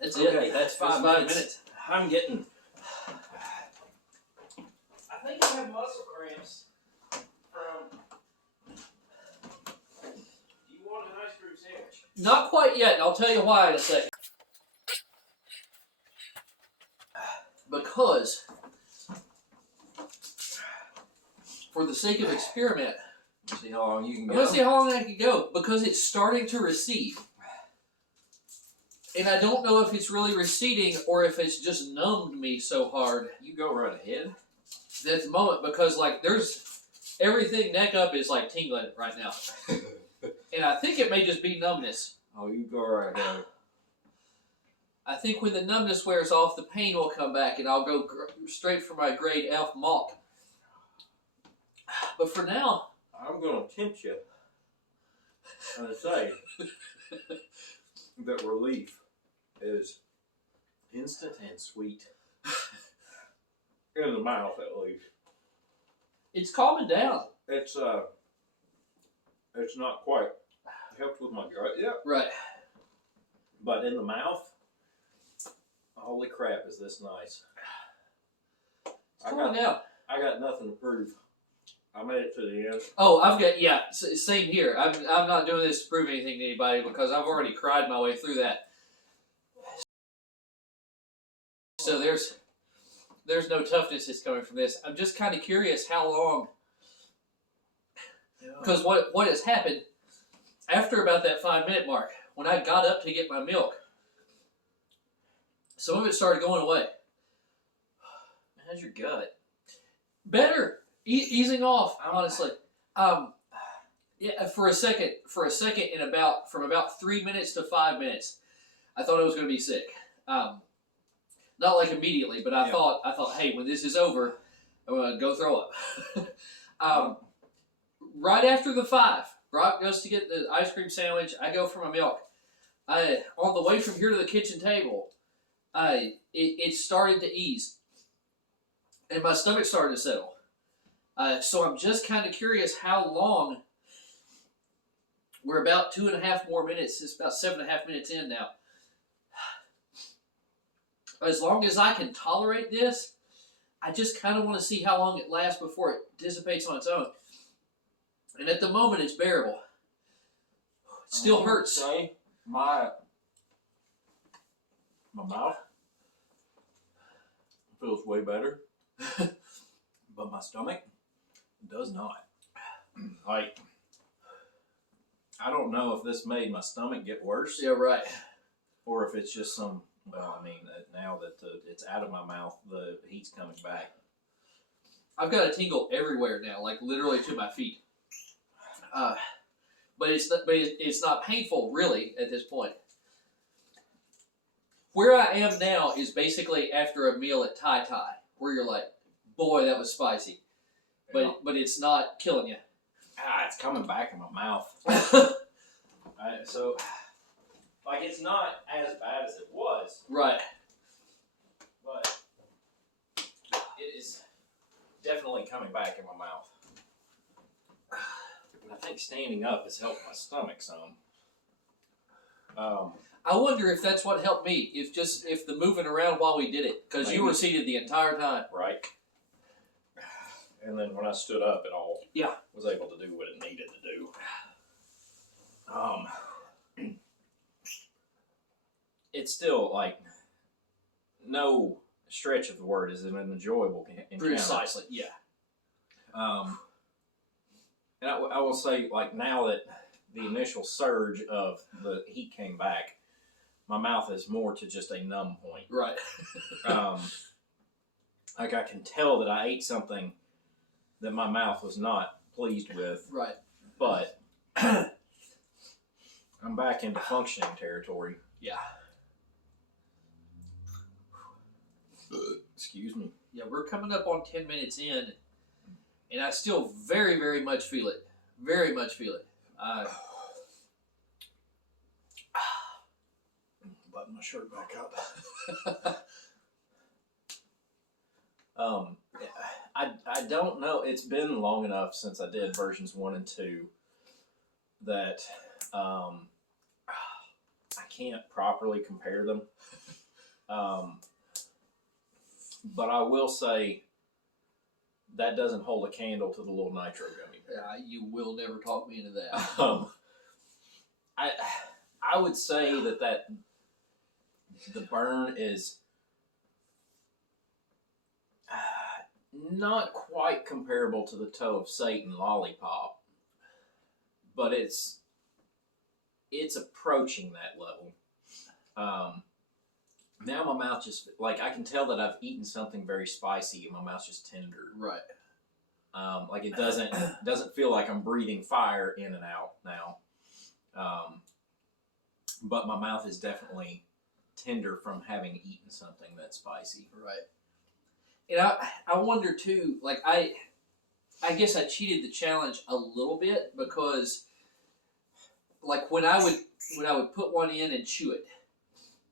That's okay, it. that's 5 minutes. I'm getting. I think I have muscle cramps from. Do you want an ice cream sandwich? Not quite yet, and I'll tell you why in a second. Because, for the sake of experiment, Let's see how long you can I'm go. going to see how long I can go, because it's starting to recede. And I don't know if it's really receding or if it's just numbed me so hard. You go right ahead. At the moment, because like there's everything neck up is like tingling right now. And I think it may just be numbness. Oh, you go right ahead. I think when the numbness wears off, the pain will come back and I'll go straight for my grade F mock. But for now, I'm going to tempt you and say that relief is instant and sweet. In the mouth, at least. it's calming down. It's not quite helped with my gut yet, Right. but in the mouth, holy crap, is this nice. It's calming down. I got nothing to prove. I made it to the end. Oh, I've got, yeah, same here. I'm not doing this to prove anything to anybody because I've already cried my way through that. So there's no toughness that's coming from this. I'm just kind of curious how long, because what has happened after about that 5-minute mark, when I got up to get my milk, some of it started going away. How's your gut? Better, easing off, honestly. Yeah, for a second, in from about 3 minutes to 5 minutes, I thought I was going to be sick. Not like immediately, but I thought, hey, when this is over, I'm going to go throw up. Right after the 5, Brock goes to get the ice cream sandwich. I go for my milk. On the way from here to the kitchen table, it started to ease, and my stomach started to settle. So I'm just kind of curious how long. We're about 2.5 more minutes. It's about 7.5 minutes in now. As long as I can tolerate this, I just kind of want to see how long it lasts before it dissipates on its own. And at the moment, it's bearable. It still hurts. Say my mouth feels way better, but my stomach does not. Like, I don't know if this made my stomach get worse. Yeah, right. Or if it's just some. Well, I mean, now that it's out of my mouth, the heat's coming back. I've got a tingle everywhere now, like literally to my feet. But it's not painful really at this point. Where I am now is basically after a meal at Thai Thai, where you're like, boy, that was spicy, but it's not killing you. It's coming back in my mouth. So. Like, it's not as bad as it was. Right. But it is definitely coming back in my mouth. And I think standing up has helped my stomach some. I wonder if that's what helped me. If the moving around while we did it. Because you were seated the entire time. Right. And then when I stood up, it all was able to do what it needed to do. It's still, like, no stretch of the word is an enjoyable encounter. Precisely, yeah. And I will say, like, now that the initial surge of the heat came back, my mouth is more to just a numb point. Right. Like, I can tell that I ate something that my mouth was not pleased with. Right. But I'm back into functioning territory. Yeah. Excuse me. Yeah, we're coming up on 10 minutes in, and I still very, very much feel it. Very much feel it. Button my shirt back up. I don't know. It's been long enough since I did versions 1 and 2 that I can't properly compare them. But I will say that doesn't hold a candle to the little nitro gummy bear. You will never talk me into that. I would say that the burn is not quite comparable to the Toe of Satan lollipop, but it's approaching that level. Now my mouth just, like, I can tell that I've eaten something very spicy and my mouth's just tender. Right. Like it doesn't feel like I'm breathing fire in and out now. But my mouth is definitely tender from having eaten something that's spicy. Right. And I wonder too, like I guess I cheated the challenge a little bit because like when I would put one in and chew it,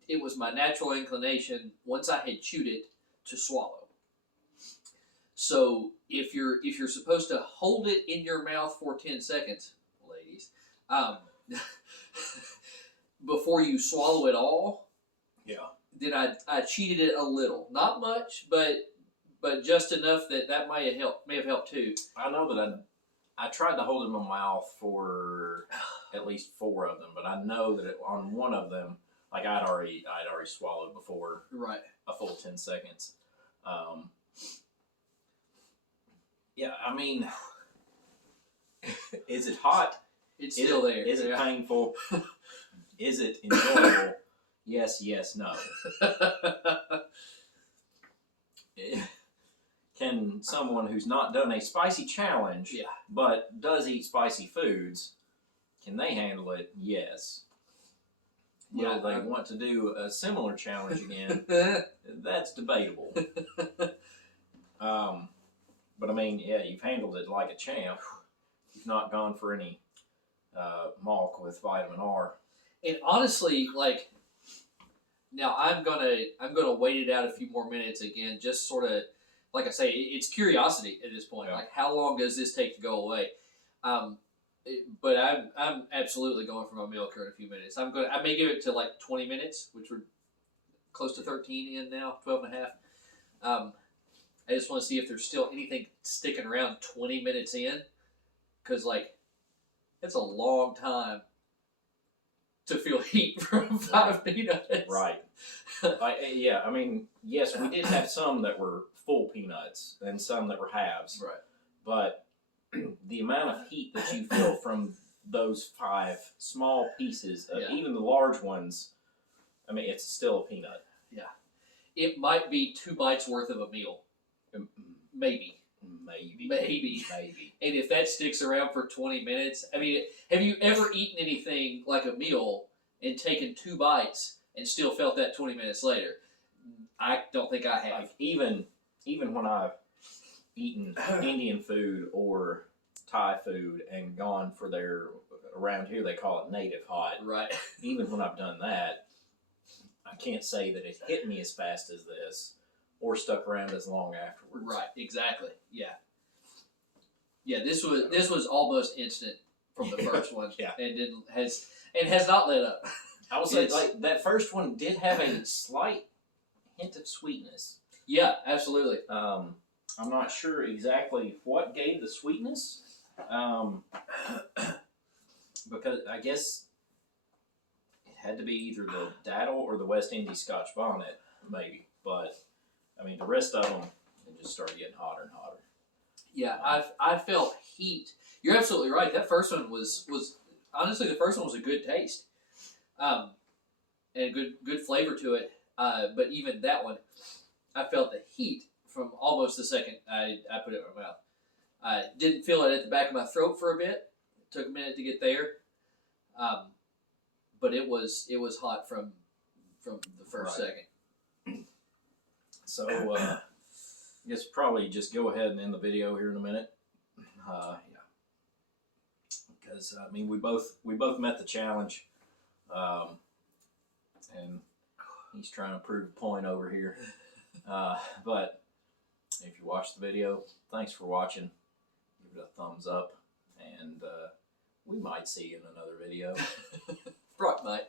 it was my natural inclination once I had chewed it to swallow. So if you're supposed to hold it in your mouth for 10 seconds, ladies, before you swallow it all, yeah, then I cheated it a little, not much, but just enough that may have helped too. I know that I tried to hold it in my mouth for at least 4 of them, but I know that on one of them, like I'd already swallowed before Right. a full 10 seconds. Yeah, I mean, is it hot? It's still there. Is it painful? Is it enjoyable? Yes, no. Can someone who's not done a spicy challenge, Yeah. but does eat spicy foods, can they handle it? Yes. Will they want to do a similar challenge again? That's debatable. But I mean, yeah, you've handled it like a champ. You've not gone for any malk with vitamin R. And honestly, like now I'm gonna wait it out a few more minutes again, just sort of like I say, it's curiosity at this point. Yeah. Like how long does this take to go away? But I'm absolutely going for my meal cure in a few minutes. I may give it to like 20 minutes, which we're close to 13 in now, 12 and a half. I just want to see if there's still anything sticking around 20 minutes in, because like it's a long time to feel heat from 5 peanuts. Right. Yeah, I mean, yes, we did have some that were full peanuts and some that were halves. Right. But the amount of heat that you feel from those 5 small pieces, even the large ones, I mean, it's still a peanut. Yeah. It might be 2 bites worth of a meal. Maybe. And if that sticks around for 20 minutes, I mean, have you ever eaten anything like a meal and taken 2 bites and still felt that 20 minutes later? I don't think I have. Like even when I've eaten Indian food or Thai food and gone for around here they call it native hot. Right. Even when I've done that, I can't say that it hit me as fast as this or stuck around as long afterwards. Right, exactly. Yeah. Yeah, this was almost instant from the first one. Yeah. And has not let up. I will say like that first one did have a slight hint of sweetness. Yeah, absolutely. I'm not sure exactly what gave the sweetness. Because I guess it had to be either the daddle or the West Indies Scotch bonnet, maybe. But I mean, the rest of them, it just started getting hotter and hotter. Yeah, I felt heat. You're absolutely right. That first one was honestly, the first one was a good taste, and good flavor to it. But even that one, I felt the heat from almost the second I put it in my mouth. I didn't feel it at the back of my throat for a bit. It took a minute to get there, but it was hot from the first second. So I guess probably just go ahead and end the video here in a minute. Yeah, because I mean we both met the challenge, and he's trying to prove a point over here. But if you watched the video, thanks for watching. Give it a thumbs up, and we might see you in another video. Right, mate.